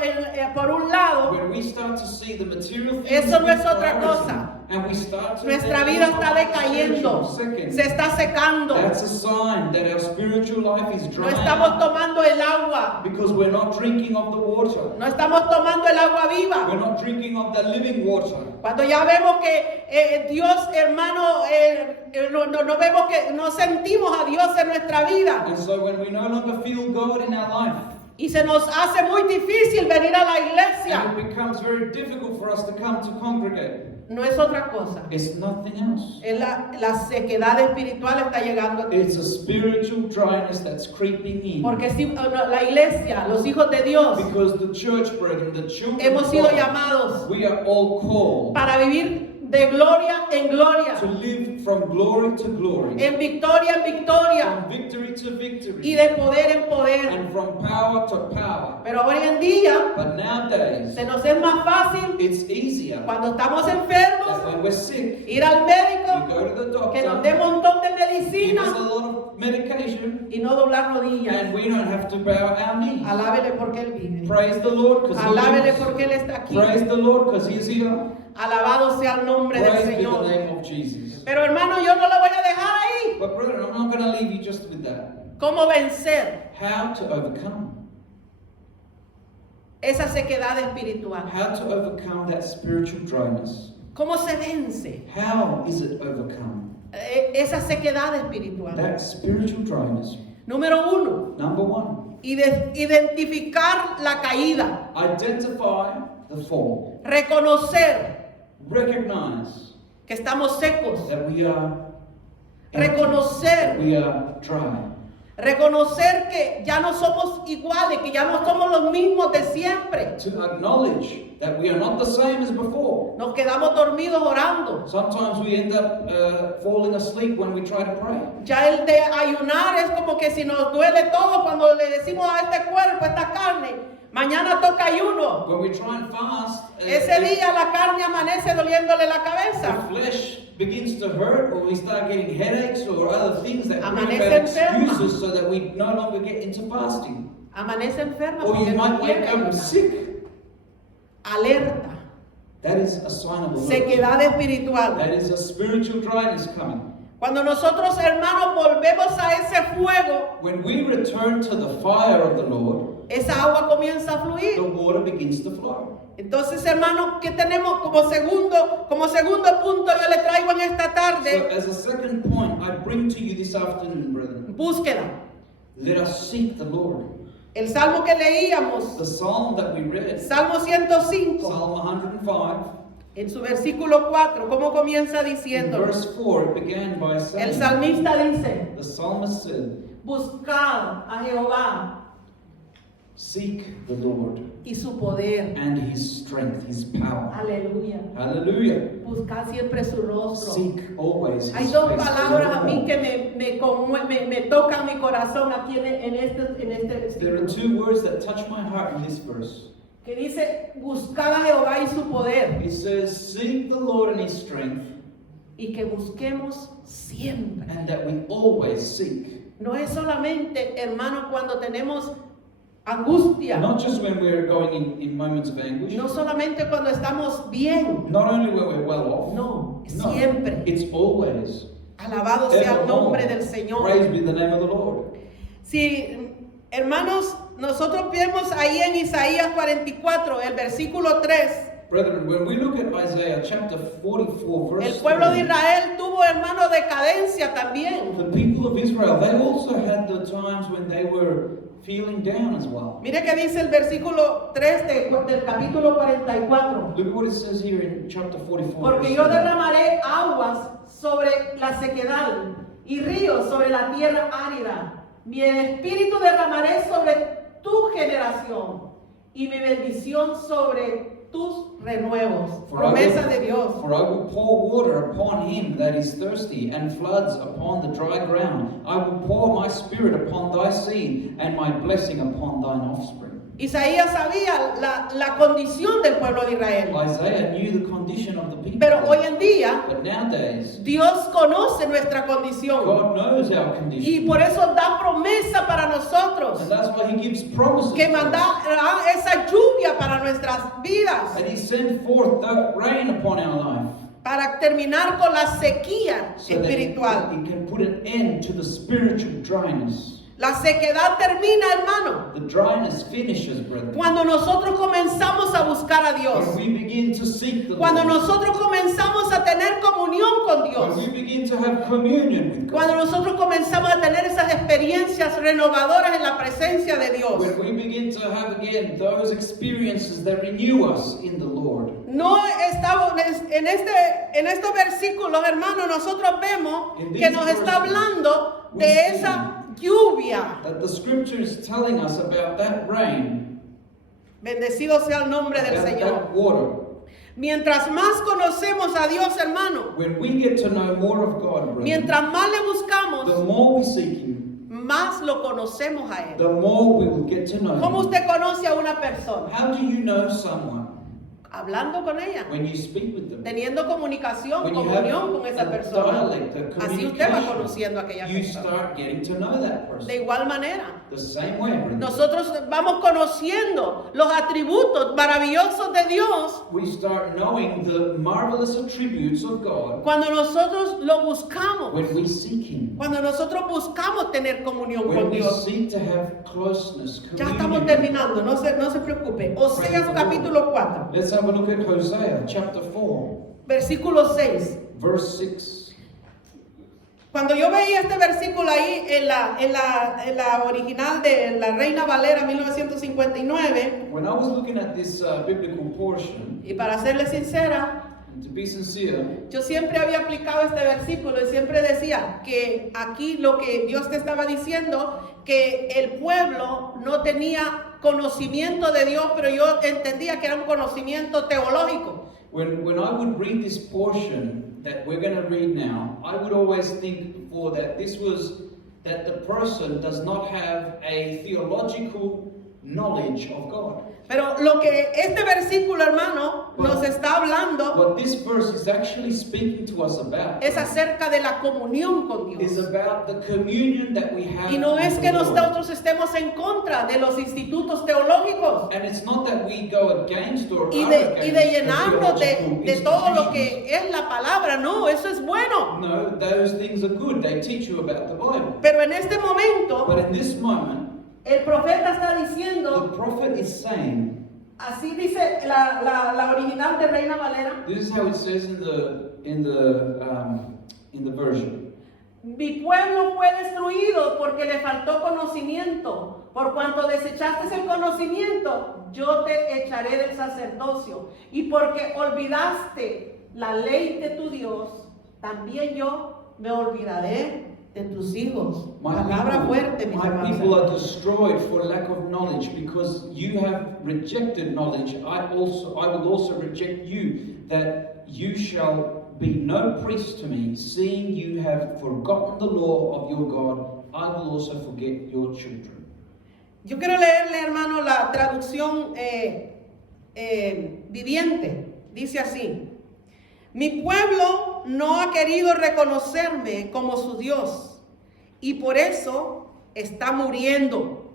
por un lado, When we start to see the material things eso no as es otra priority, cosa. and we start to Nuestra think vida about está the decayendo, spiritual second, se está secando, that's a sign that our spiritual life is no drying estamos up, tomando el agua, because we're not drinking of the water. no estamos tomando el agua viva. We're not drinking of the living water. Cuando ya vemos que Dios, hermano, no vemos que no sentimos a Dios en nuestra vida And so when we no longer feel God in our life, y se nos hace muy difícil venir a la iglesia, and it becomes very difficult for us to come to congregate, no es otra cosa. it's nothing else. Es la sequedad espiritual está llegando a ti. It's a spiritual dryness that's creeping in. Porque si la iglesia, los hijos de Dios, Because the church, brethren, the children hemos of sido God, llamados we are all called para vivir de gloria en gloria, to live from glory to glory, en victoria, from victory to y victory, de poder en poder. and from power to power. Pero hoy en día But nowadays, se nos es más fácil it's easier cuando estamos that enfermos when we're sick, ir al you médico go to the que nos dé un doctor, montón de give us medicina a lot of medication, y no doblar rodillas. and we don't have to bow our knees. Alábele porque Él vive. Praise the Lord because He Alábele lives. porque Él está aquí. Praise the Lord because He's here. Alabado sea el nombre del Praise be the Señor. name of Jesus. Pero hermano, yo no lo voy a dejar ahí. But brother, I'm not going to leave you just with that. ¿Cómo vencer How to overcome. esa sequedad espiritual? How to overcome that spiritual dryness. ¿Cómo se vence How is it overcome? esa sequedad espiritual? That spiritual dryness. Número 1, Number one, identificar la caída, identify the fall. reconocer Recognize que estamos secos, that we are empty, that reconocer, we are dry. reconocer que ya no somos iguales, que ya no somos los mismos de siempre. To acknowledge that we are not the same as before. Nos quedamos dormidos orando. Sometimes we end up falling asleep when we try to pray. Ya el de ayunar es como que si nos duele todo cuando le decimos a este cuerpo, a esta carne, mañana toca ayuno. When we try and fast, Ese día la carne amanece doliéndole la the cabeza. flesh begins to hurt, or we start getting headaches or other things that bring Amanece about enferma. excuses so that we no longer get into fasting. Amanece enferma Or porque you no might quiere wake up ayunar. sick. Alerta, That is a sign of alert. sequedad espiritual. That is a spiritual dryness coming. Cuando nosotros, hermanos, volvemos a ese fuego, When we return to the fire of the Lord, esa agua comienza a the fluir. water begins to flow. Entonces, hermanos, ¿qué tenemos como segundo punto? Yo le traigo en esta So tarde as a second point, I bring to you this afternoon, brethren, búsqueda. let us seek the Lord. El salmo que leíamos, The psalm that we read, Salmo 105, Psalm 105, en su versículo 4, ¿cómo comienza in diciendo? verse 4, it began by El saying, salmista dice, the psalmist said, buscad a Jehová seek the Lord y su poder. and His strength, His power. Aleluya. Hallelujah. Buscad siempre su rostro. Seek always His Hay dos face. palabras a mí que me tocan mi corazón aquí en este There are versículo. two words that touch my heart in this verse. Que dice, buscad a Jehová y su poder. It says, seek the Lord and His strength y que busquemos siempre. and that we always seek. No es solamente, hermano, cuando tenemos angustia, Not just when we're going in moments of anguish, no solamente cuando estamos bien, not only when we're well off, no, no, siempre. it's always. Alabado sea el Evermore. nombre del Señor. Praise be the name of the Lord. Si, hermanos, nosotros vemos ahí en Isaías 44, el versículo 3, Brethren, when we look at Isaiah chapter 44, verse el pueblo de 3, Israel tuvo, hermano, decadencia también. the people of Israel, they also had the times when they were feeling down as well. Mire que dice el versículo 3 del capítulo 44. Look at what it says here in chapter 44. Porque verse yo 3. derramaré aguas sobre la sequedad y ríos sobre la tierra árida. Mi espíritu derramaré sobre tu generación y mi bendición sobre tus renuevos. Promesa de Dios. For I will pour water upon him that is thirsty, and floods upon the dry ground. I will pour my spirit upon thy seed, and my blessing upon thine offspring. Isaías sabía la condición del pueblo de Israel. Isaiah knew the condition of the people. Pero hoy en día, But nowadays, Dios conoce nuestra condición. God knows our Y condition. por eso da promesa para nosotros. And that's why he gives promises. Que to us. mandará esa lluvia para nuestras vidas. And he sent forth that rain upon our life. Para terminar con la sequía So that espiritual. it can put an end to the spiritual dryness. La sequedad termina, hermano, The dryness finishes, brethren. cuando nosotros comenzamos a buscar a Dios. When we begin to seek the Cuando Lord. nosotros comenzamos a tener comunión con When Dios. we begin to have communion with God. Cuando nosotros comenzamos a tener esas experiencias renovadoras en la presencia de Dios. When we begin to have again those experiences that renew us in the Lord. No estamos en estos versículos, hermano, nosotros vemos In que these nos está verses, hablando we de see esa lluvia. That the scripture is telling us about that rain, Bendecido sea el nombre del about Señor. that water. Mientras más conocemos a Dios, hermano, When we get to know more of God, brethren, mientras más le the buscamos, more we seek Him, más lo conocemos a Él. the more we will get to know ¿Cómo Him. usted conoce a una persona? How do you know someone? Hablando con ella, When you speak with them. teniendo comunicación, When you have comunión con esa a persona. dialect, a Así usted va communication, conociendo a aquella you persona. start getting to know that De person. igual manera, The same way, brethren. nosotros vamos conociendo los atributos maravillosos de Dios We start knowing the marvelous attributes of God cuando nosotros lo buscamos. when we seek Him. Cuando nosotros buscamos tener comunión When con we Dios. seek to have closeness, Ya communion. estamos terminando, no se preocupe. Oseas capítulo 4, Let's have a look at Hosea chapter 4, versículo 6. verse 6. Cuando yo veía este versículo ahí en la original de la Reina Valera 1959, When I was looking at this biblical portion, y para serle sincera, and to be sincere, yo siempre había aplicado este versículo y siempre decía que aquí lo que Dios te estaba diciendo, que el pueblo no tenía conocimiento de Dios, pero yo entendía que era un conocimiento teológico. when I would read this portion that we're going to read now, I would always think for that this was that the person does not have a theological knowledge of God. Pero lo que este versículo, hermano, nos está hablando What this verse is actually speaking to us about es acerca de la comunión con is Dios. about the communion that we have Y no es with que the Lord. nosotros estemos en contra de los institutos teológicos And it's not that we go against or y are de against de llenarnos theological de todo lo institutions. que es la palabra. No, eso es bueno. No, those things are good. They teach you about the Bible. Pero en este momento, But in this moment, el profeta está the diciendo, prophet is saying, así dice la original de Reina Valera, this is how it says in the version. mi pueblo fue destruido porque le faltó conocimiento. Por cuanto desechaste el conocimiento, yo te echaré del sacerdocio. Y porque olvidaste la ley de tu Dios, también yo me olvidaré de tus hijos. Palabra fuerte, mis my hermanos. people are destroyed for lack of knowledge because you have rejected knowledge. I will also reject you, that you shall be no priest to me, seeing you have forgotten the law of your God. I will also forget your children. Yo quiero leerle, hermano, la traducción viviente. Dice así: Mi pueblo no ha querido reconocerme como su Dios y por eso está muriendo.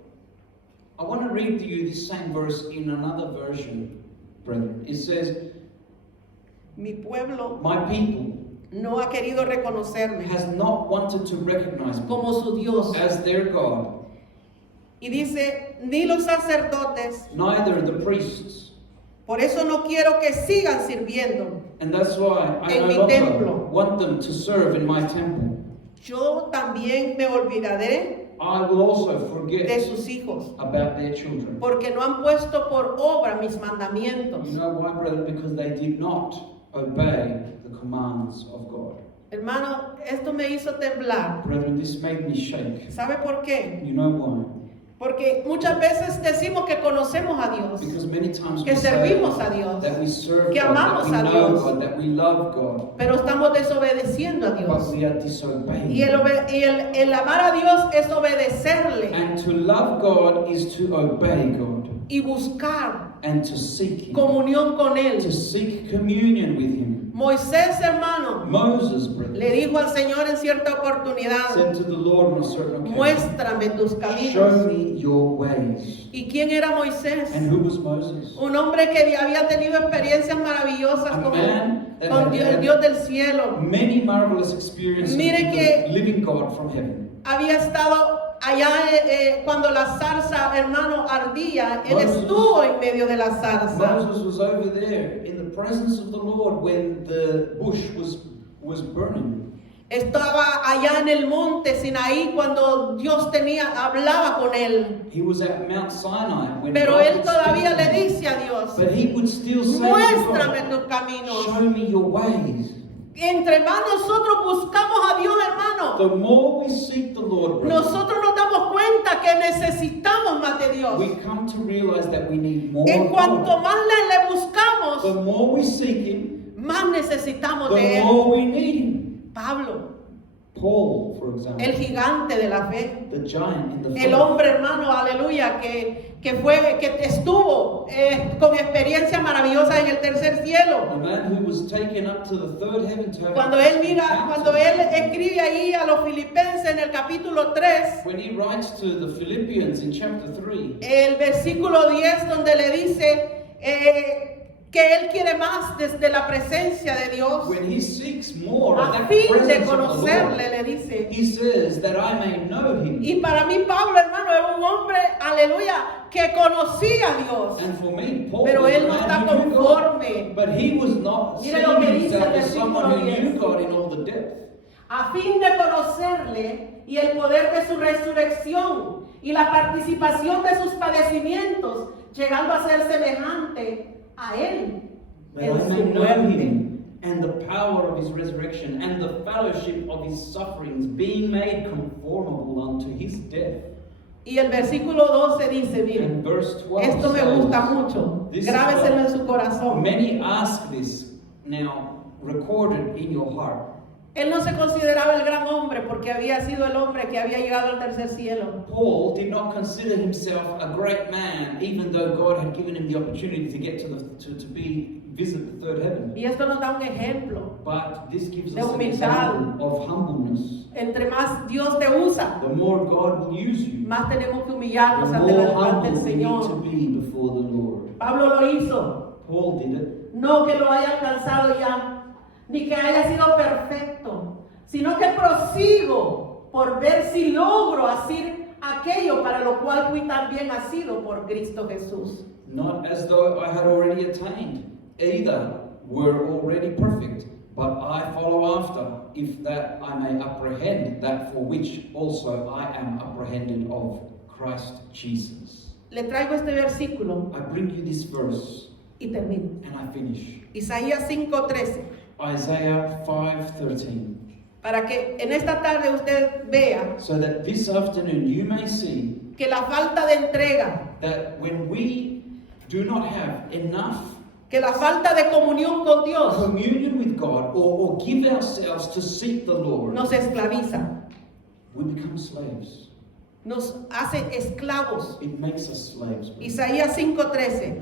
I want to read to you this same verse in another version, brethren. It says, Mi pueblo my people no ha querido reconocerme has not wanted to recognize me como su Dios. as their God, Y dice, ni los sacerdotes, neither the priests. por eso no quiero que sigan sirviendo. And that's why I En no mi longer templo. want them to serve in my temple. Yo también me olvidaré I will also de forget sus hijos, about their children. porque no han puesto por obra mis mandamientos. You know why, brethren? Because they did not obey the commands of God. Hermano, esto me hizo temblar. Brethren, this made me shake. ¿Sabe por qué? You know why? Porque muchas veces decimos que conocemos a Dios, Because many times que we say servimos a Dios, that we serve que God, amamos that a we know Dios. God, that we love God, pero estamos desobedeciendo a but Dios. we are disobeying. Y el amar a Dios es obedecerle And to love God is to obey God y buscar and to seek Him, comunión con to Él. seek communion with Him. Moisés, hermano, Moses, brethren, le dijo al Señor en cierta oportunidad, said to the Lord on a certain occasion, muéstrame tus show caminos. me your ways. ¿Y quién era Moisés? And who was Moses? Un hombre que había tenido experiencias maravillosas A con man that con had Dios, el had Dios del cielo. many marvelous experiences Mire with que- the living God from heaven. Había estado allá cuando la zarza, hermano, ardía. Él Moses- estuvo en medio de la zarza. Moses was over there in the presence of the Lord when the bush was burning. Estaba allá en el monte Sinaí cuando Dios hablaba con él. He was at Mount Sinai when Pero God él would todavía speak le to him. dice a Dios, But he would still say to muéstrame God, tus caminos. show me your ways. Entre más nosotros buscamos a Dios, hermano, The more we seek the Lord, brethren, nosotros nos damos cuenta que necesitamos más de Dios. we come to realize that we need more En of cuanto God. más le buscamos, The more we seek Him, más necesitamos de the Él. more we need Him. Pablo, Paul, for example, el gigante de la fe, the giant in the el faith, hombre, hermano, aleluya, que estuvo con experiencias maravillosas en el tercer cielo. the man who was taken up to the third heaven to have Cuando él escribe ahí a los filipenses en el capítulo 3, when he writes to the Philippians in chapter 3, el versículo 10, donde le dice que él quiere más desde la presencia de Dios, when he seeks more of a that fin de presence of the conocerle, Lord, le dice. he says that I may know Him. Y para mí Pablo, hermano, es un hombre, aleluya, que conocía a Dios. And for me, Paul Pero was él a no man está who knew God, conforme. but he was not Mire seeing lo que dice himself el as someone who versículo knew 10. God in all the depth. A fin de conocerle y el poder de su resurrección y la participación de sus padecimientos, llegando a ser semejante a él That en I su may know muerte. Him and the power of His resurrection and the fellowship of His sufferings, being made conformable unto His death. Y el versículo 12 dice, miren, And verse 12 esto me gusta says, mucho, this is grábeselo what en su corazón. many ask this now, recorded in your heart. Él no se consideraba el gran hombre porque había sido el hombre que había llegado al tercer cielo. Paul did not consider himself a great man, even though God had given him the opportunity to get to visit the third heaven. Y esto nos da un ejemplo. But this gives De us an humildad. example of humbleness. Entre más Dios te usa, The more God will use you, más tenemos que the humillarnos ante more del humble we need Señor. to be before the Lord. Pablo lo hizo. Paul did it. No que lo haya alcanzado ya, ni que haya sido perfecto, sino que prosigo por ver si logro hacer aquello para lo cual fui también nacido por Cristo Jesús. Not as though I had already attained, either were already perfect, but I follow after, if that I may apprehend that for which also I am apprehended of Christ Jesus. Le traigo este versículo I bring you this verse y termino. and I finish. Isaías 5:13, Isaiah 5:13. para que en esta tarde usted vea So that this afternoon you may see que la falta de entrega, that when we do not have enough que la falta de comunión con Dios communion with God or give ourselves to seek the Lord, nos esclaviza, we become slaves. nos hace esclavos. It makes us slaves. Isaías 5:13.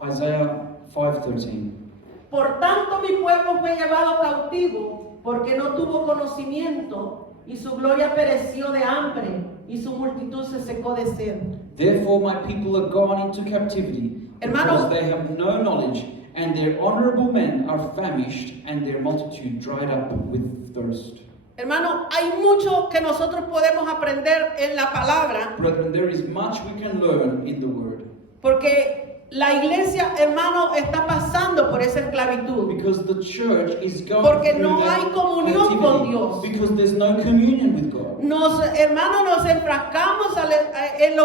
Isaiah 5:13. Por tanto mi pueblo fue llevado cautivo, porque no tuvo conocimiento, y su gloria pereció de hambre, y su multitud se secó de sed. Therefore my people are gone into captivity, Hermanos, because they have no knowledge, and their honorable men are famished, and their multitude dried up with thirst. hermano, hay mucho que nosotros podemos aprender en la palabra, Brethren, there is much we can learn in the word. porque la iglesia, hermano, está pasando por esa esclavitud. Because the church is going Porque through no that hay comunión con captivity. Dios. Because there's no communion with God. Hermanos, nos enfrascamos en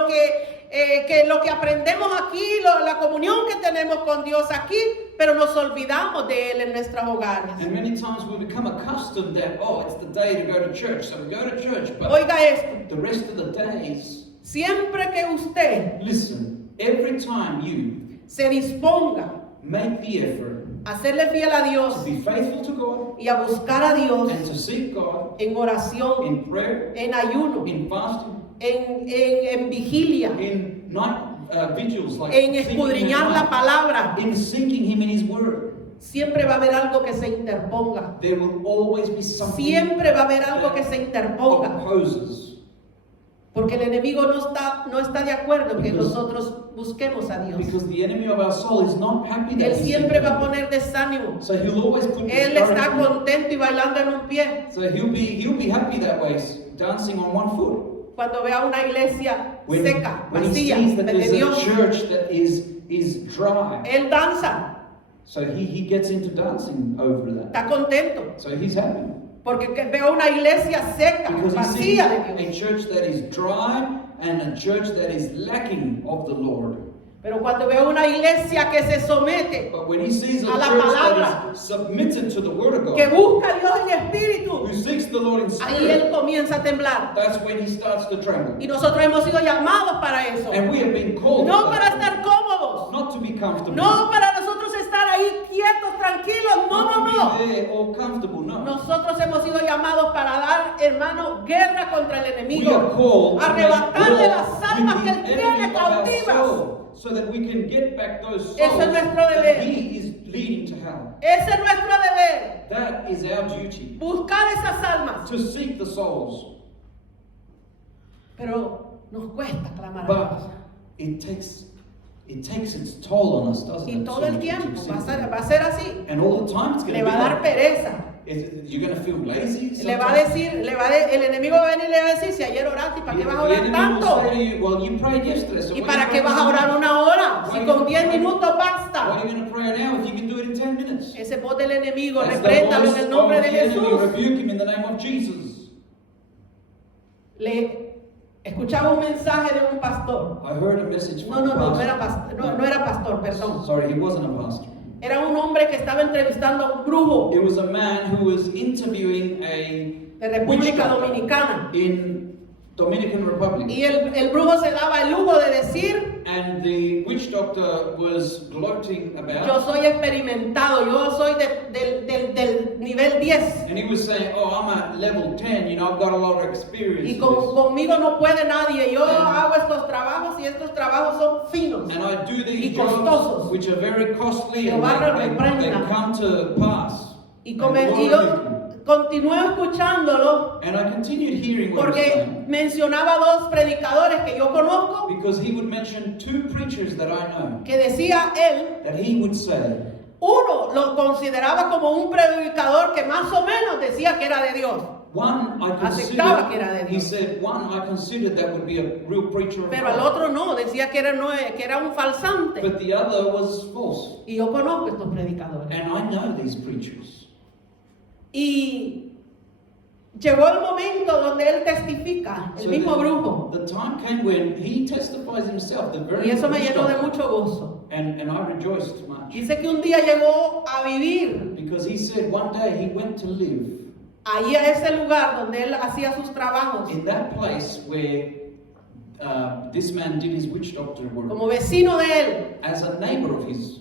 lo que aprendemos aquí, la comunión que tenemos con Dios aquí, pero nos olvidamos de Él en nuestros hogares. And many times we become accustomed that, oh, it's the day to go to church, so we go to church. But Oiga esto, the rest of the days, siempre que usted listen, every time you se disponga make the effort a serle fiel a to Dios be faithful to God y a buscar a Dios and to seek God en oración, in prayer, en ayuno, in fasting, en vigilia, in night vigils, like en seeking Him at escudriñar la night, palabra, in seeking Him in His Word. siempre va a haber algo que se interponga. There will always be something Siempre va a haber algo que se interponga. opposes. Porque el enemigo no está de acuerdo que Because- nosotros busquemos a Dios. Because the enemy of our soul is not happy that Él we siempre seek va a Him. poner desánimo. So he'll always put Él está discouragement. contento y bailando en un pie. So he'll be happy that way, dancing on one foot. Cuando vea una iglesia When, seca, when he vacía, sees that de there's Dios, a church that is dry, él danza, so he gets into dancing over that. está contento. So he's happy. Porque veo una iglesia seca, Because he sees vacía de a Dios. church that is dry and a church that is lacking of the Lord. Pero cuando veo una iglesia que se somete, But when he sees a A la church palabra, that is submitted to the Word of que God, busca a Dios en espíritu, who seeks the Lord in ahí él spirit, comienza a temblar. that's when he starts to tremble. Y nosotros hemos sido llamados para eso. And we have been called No to para that, estar cómodos. not to be comfortable. No para nosotros estar ahí quietos, tranquilos. No, no, Not no. to be there or comfortable, no. Nosotros hemos sido llamados para dar, hermano, guerra contra el We are enemigo. called to make Arrebatarle war las almas with que the él tiene enemy of our cautivas. soul, so that we can get back those souls Eso es nuestro that deber. he is leading to hell. Ese es nuestro deber. That is our duty, Buscar esas almas. to seek the souls. Pero nos cuesta clamar a But Dios. it takes its toll on us, doesn't Y it? todo So el much to tiempo seek va a them. ser así. And all the time it's going Le to va be a dar like, pereza. you're going to feel lazy. Le va a sometimes. decir, el enemigo va a venir y le va a decir, si ayer oraste, ¿para qué vas a The orar enemy will tanto? say to you, well, you prayed yesterday, so ¿Y why para you qué pray vas a this orar morning? una hora? Si Why con you- 10 minutos Why basta. are you going to pray now if you can do it in 10 minutes? Ese voz del enemigo, That's the repréndalo en voice el nombre of de the enemy. Jesús. Rebuke him in the name of Jesus. Le escuchaba un mensaje de un pastor. I heard a message from No a era pastor, no era pastor, perdón. Sorry, he wasn't a pastor. Era un hombre que estaba entrevistando a un brujo It was a man who was interviewing a de witch República doctor Dominicana. in Dominican Republic. Y el brujo se daba el lujo de decir, And the witch doctor was gloating yo about, soy experimentado, yo soy del nivel 10. and he was saying, oh, I'm at level 10, you know, I've got a lot of experience. Y in this. conmigo no puede nadie. Yo hago estos trabajos y estos trabajos son finos. And I do these Y jobs costosos. which are very costly and Jehová they reprenda. come to pass. Y And yo glorify. continué escuchándolo And I continued hearing what he was porque saying, mencionaba dos predicadores que yo conozco because he would mention two preachers that I know, que decía él, that he would say, uno lo consideraba como un predicador que más o menos decía que era de Dios, one I Aceptaba que era de considered, he Dios. said, one I considered that would be a real preacher of pero al God, otro no, decía que era un falsante. but the other was false. Y yo conozco estos predicadores. And I know these preachers. Y llegó el momento donde él testifica, el So mismo brujo. the time came when he testifies himself, the very Y eso me witch llenó de doctor. mucho gozo. And I rejoiced much. Dice que un día llegó a vivir Because he said one day he went to live ahí a ese lugar donde él hacía sus trabajos in that place where this man did his witch doctor work. como vecino de él. As a neighbor of his,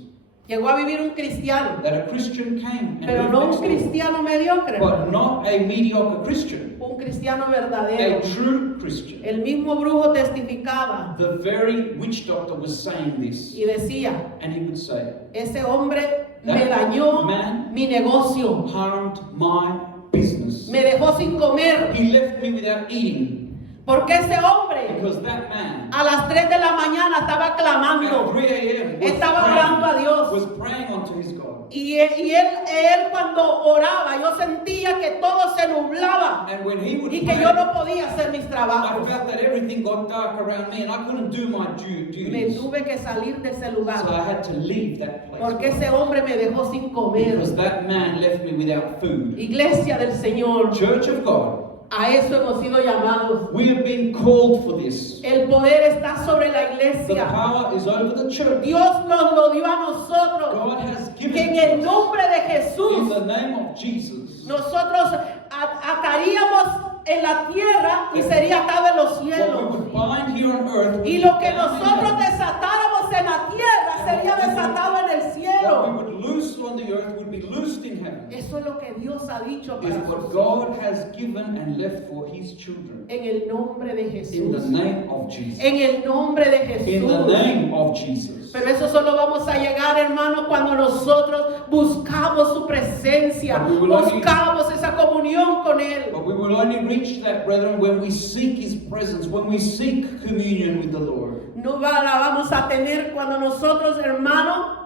Llegó a vivir un cristiano, that a Christian came and pero lived no next un door. cristiano mediocre, But not a mediocre Christian, un cristiano a verdadero. true Christian. El mismo brujo testificaba The very witch doctor was saying this, y decía, and he would say, ese hombre me dañó man mi negocio, harmed my business. me dejó sin comer, He left me without eating porque ese hombre because that man a las 3 de la mañana estaba at clamando, 3 a.m. estaba orando a Dios. was praying unto his God. Y él cuando oraba, yo sentía que todo se nublaba And when he would y pray, que yo no podía hacer mis I trabajos. felt that everything got dark around me and I couldn't do my Me duties. tuve que salir de ese So I lugar had to leave that place. porque ese hombre me dejó sin comer. Because that man left me without food. Iglesia del Señor, Church of God, a eso hemos sido llamados. we have been called for this. El poder está sobre la The iglesia. power is over the church. Dios nos lo dio a nosotros. God has Que given en it el to us. nombre de In Jesús the name of Jesus. nosotros ataríamos en la tierra y sería atado en los What we cielos. would bind here on earth would Y be lo que bound in nosotros heaven. desatáramos en la tierra sería desatado en el What we cielo. would loose on the earth would be loosed in heaven. Eso es lo que Dios ha dicho Is para what nosotros. God has given and left for his children. En el nombre de In the Jesús. name of Jesus. En el nombre de In the Jesús. name of Jesus. Pero eso solo vamos a llegar, hermano, cuando nosotros buscamos su presencia, But we will only- buscamos esa comunión con Él. But we will only reach that, brethren, when we seek his presence, when we seek communion with the Lord. No la vamos a tener cuando nosotros, hermano,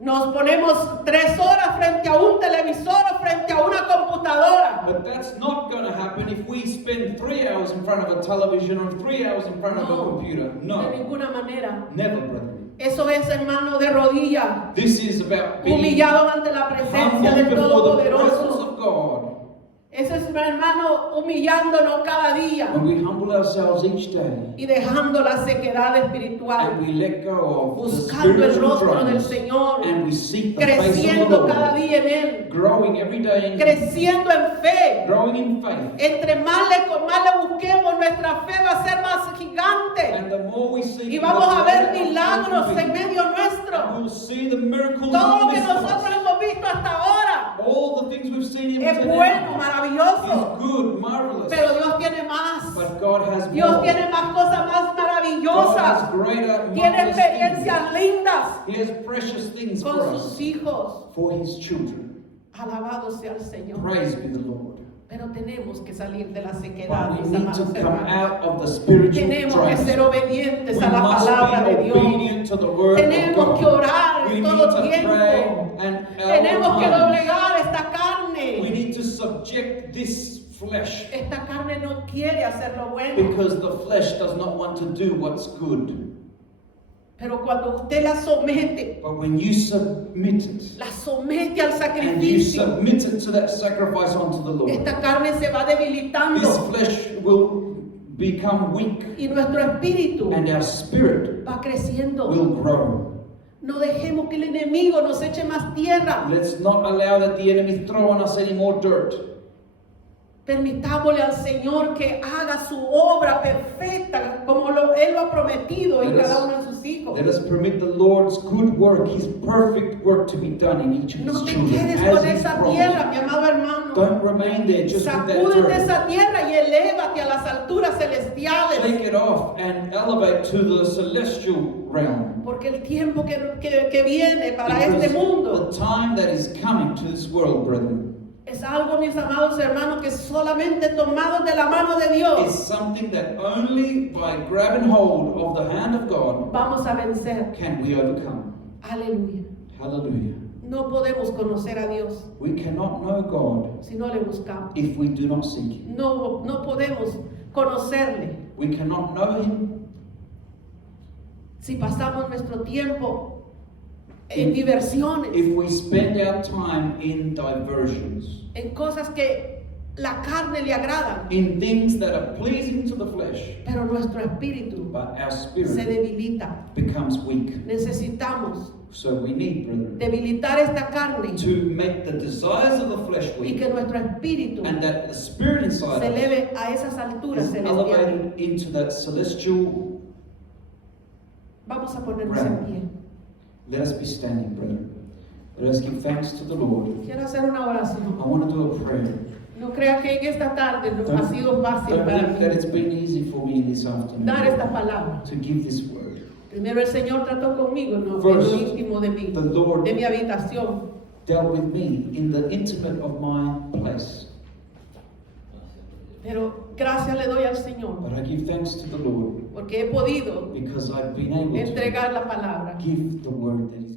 nos ponemos 3 horas frente a un televisor o frente a una computadora. But that's not going to happen if we spend 3 hours in front of a television or 3 hours in front of a computer. De No, ninguna manera. never, brethren. Eso es, hermano, de rodillas, This is about being humillado ante la presencia humble del before the presence Todopoderoso. of God. Eso es, hermano, humillándonos cada día When we humble ourselves each day y dejando la sequedad espiritual, and we let go of the buscando el spiritual rostro del dryness Señor, and we seek the face of the creciendo cada Lord, día en Él, growing every day in creciendo en fe. growing in faith. Entre más le busquemos, nuestra fe va a ser más gigante And the more we seek y vamos a ver the more milagros we en medio nuestro. will see the miracles Todo lo in que this nosotros place. hemos visto hasta ahora All the things we've seen even es today bueno, is maravilloso, good, marvelous. pero Dios tiene más. But God has Dios more. tiene más cosas más God has maravillosas. greater, Tiene marvelous experiencias lindas things. He has precious things for con us, sus hijos. for His children. Alabado sea el Señor. Praise be the Lord. Pero tenemos que salir de la sequedad, But we mis need to amados come hermanos. out of the spiritual Tenemos que dryness. ser obedientes We a la palabra must de be Dios. obedient to the word of Tenemos que God. orar We en need todo to tiempo. pray and Tenemos que our times. doblegar esta We carne. need to subject this flesh Esta carne no quiere hacer lo bueno. because the flesh does not want to do what's good. Pero cuando usted la somete, But when you submit it la somete al and you sacrificio, submit it to that sacrifice unto the Lord, esta carne se va this debilitando flesh will become weak y nuestro espíritu and our spirit va creciendo. will grow. No dejemos que el enemigo nos eche más tierra. Let's not allow that the enemy throw on us any more dirt. Permitámosle al Señor que haga su obra perfecta como Él lo ha prometido en Let us- cada uno de sus hijos. Let us permit the Lord's good work, His perfect work to be done in each of No His te children. quedes as con He's esa promised. tierra, mi amado hermano. Don't remain there just with that Sacúdete dirt. esa tierra y elévate a las alturas celestiales. Shake it off and elevate to the celestial realm. Porque el tiempo que viene para Because este mundo the time that is coming to this world, brethren, es algo, mis amados hermanos, que solamente tomados de la mano de is Dios something that only by grabbing hold of the hand of God vamos a vencer. can we overcome. Aleluya. Hallelujah. No podemos conocer a Dios We cannot know God si no le buscamos. if we do not seek Him. No podemos conocerle We cannot know Him si pasamos nuestro tiempo en diversiones, if we spend our time in diversions, en cosas que la carne le agradan, in things that are pleasing to the flesh, pero nuestro espíritu but our se spirit debilita. becomes weak. Necesitamos So we need, brethren, debilitar esta carne to make the desires of the flesh y weak, que nuestro espíritu and that the spirit inside se us eleve a esas alturas is celestiales. elevated into that celestial. Vamos a ponernos en pie. Let us be standing, brethren. Let us give thanks to the Lord. Quiero hacer una oración. I want to do a prayer. No crea que en esta tarde no ha sido fácil Don't para think that mí it's been easy for me this dar afternoon esta palabra. to give this word. Primero el Señor trató conmigo en lo First, íntimo de mí, The Lord de mi habitación. dealt with me in the intimate of my place. Pero gracias le doy al Señor But I give thanks to the Lord porque he podido because I've been able to entregar la palabra. give the word that